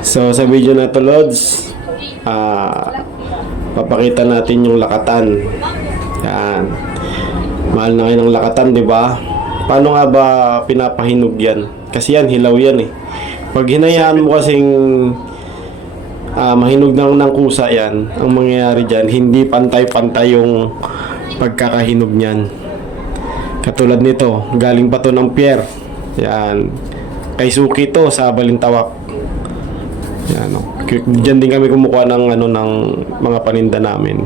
So sa video na to Lods, ah papakita natin yung lakatan. Yan. Mahal na ngayon ng lakatan, di ba? Paano nga ba pinapahinog yan? Kasi yan, hilaw yan eh. Pag hinayaan mo kasing ah, mahinog ng, ng kusa yan, ang mangyayari dyan, hindi pantay-pantay yung pagkakahinog niyan. Katulad nito, galing pa to ng pier. Yan. Kay Suki to sa Balintawak. Yan, no. Diyan din kami kumukuha ng ano ng mga paninda namin.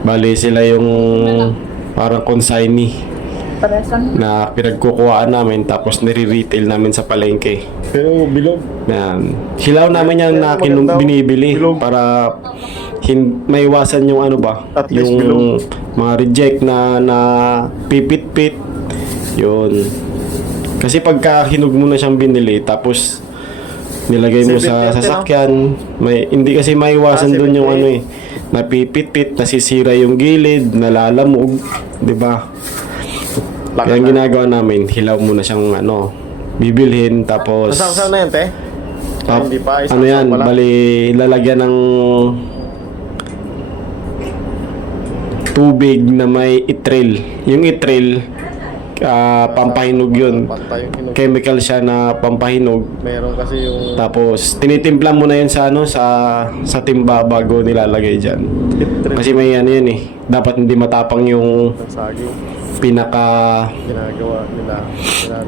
Bali sila yung parang consignee na pinagkukuhaan namin tapos nire-retail namin sa palengke. Pero bilog. Yan. Hilaw namin yan na kinum- binibili Bilog. para hin- maiwasan yung ano ba, At least yung bilog. mga reject na na pipit-pit. Yun. Kasi pagka hinog mo na siyang binili tapos nilagay mo sa 750, no? sasakyan, may hindi kasi maiwasan Ah, doon yung 750. ano eh, napipit-pit, nasisira yung gilid, nalalamog, 'di ba? Kaya ang ginagawa namin, hilaw muna siyang ano, bibilhin tapos Nasaan na yan, te? Ah, Hindi pa, isang ano yan, pa lang. bali lalagyan ng tubig na may itril. Yung itril, ah, pampahinog yun. Chemical siya na pampahinog. Meron kasi yung Tapos, tinitimpla mo na yun sa, ano, sa, sa timba bago nilalagay dyan. Kasi may ano yun eh. Dapat hindi matapang yung pinaka Ginagawa nila.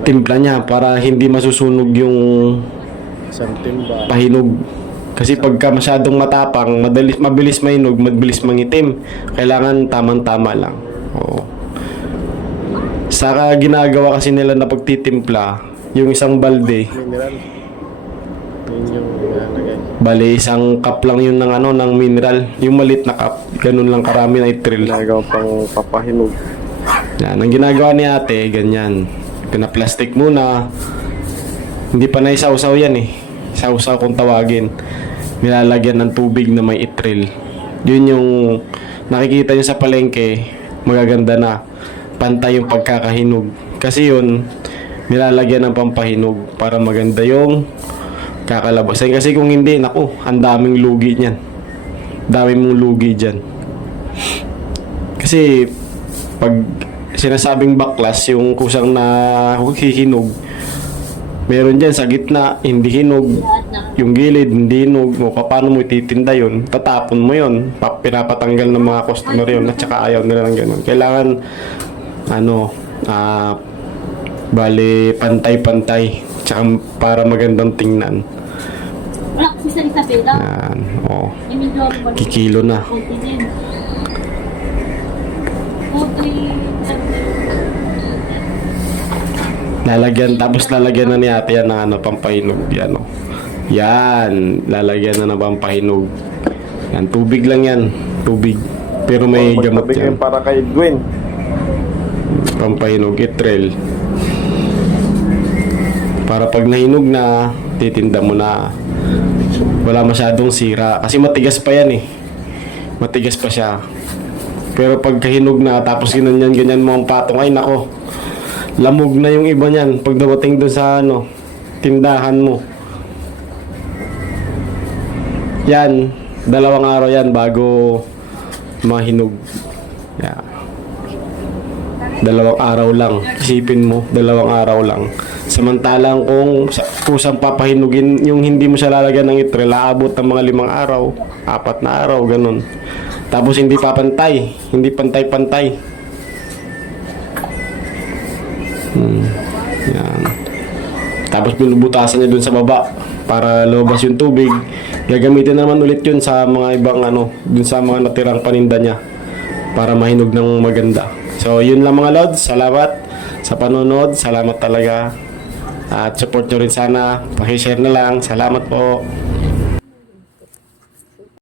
Timpla niya para hindi masusunog yung isang timba. pahinog. Kasi pagka masyadong matapang, madalis, mabilis mahinog, mabilis mangitim. Kailangan tamang-tama lang. Oo. Saka ginagawa kasi nila na pagtitimpla, yung isang balde, Mineral. Yun yung nilalagay. bali isang cup lang yun ng ano ng mineral, yung malit na cup, ganun lang karami na itril. Ginagawa pang papahinog. Yan, ang ginagawa ni ate, ganyan. Pinaplastic muna. Hindi pa na isausaw yan eh. Isausaw kung tawagin. Nilalagyan ng tubig na may itril. Yun yung nakikita nyo sa palengke, magaganda na. Pantay yung pagkakahinog. Kasi yun, nilalagyan ng pampahinog para maganda yung kakalabasan. Kasi kung hindi, naku, ang daming lugi niyan. Dami mong lugi dyan. Kasi pag sinasabing baklas, yung kusang na hihinog, meron dyan sa gitna, hindi hinog, yung gilid, hindi hinog, o paano mo ititinda yun, tatapon mo yun, pa- pinapatanggal ng mga customer yun, at saka ayaw nila ng ganun. Kailangan, ano, ah, bali, pantay-pantay, tsaka para magandang tingnan. Yan, oh, kikilo na. Lalagyan, tapos lalagyan na ni ate yan ng ano, pampahinog. Yan, oh. Yan, lalagyan na ng pampahinog. Yan, tubig lang yan. Tubig. Pero may gamot yan. para kay Edwin. Pampahinog, itrel. Para pag nahinog na, titinda mo na. Wala masyadong sira. Kasi matigas pa yan eh. Matigas pa siya. Pero pag kahinog na, tapos ginanyan, ganyan mo ang patong, ay nako. Lamog na yung iba niyan. Pag dumating doon sa ano, tindahan mo. Yan, dalawang araw yan bago mahinog. Yeah. Dalawang araw lang. Isipin mo, dalawang araw lang. Samantalang kung sa- kusang papahinugin, yung hindi mo siya lalagyan ng itrel, aabot ng mga limang araw, apat na araw, ganun. Tapos hindi papantay, hindi pantay-pantay. Hmm. Yan. Tapos binubutasan niya dun sa baba para lumabas yung tubig. Gagamitin naman ulit yun sa mga ibang ano, dun sa mga natirang paninda niya para mahinog ng maganda. So, yun lang mga lods. Salamat sa panonood. Salamat talaga. At support nyo rin sana. Pakishare na lang. Salamat po.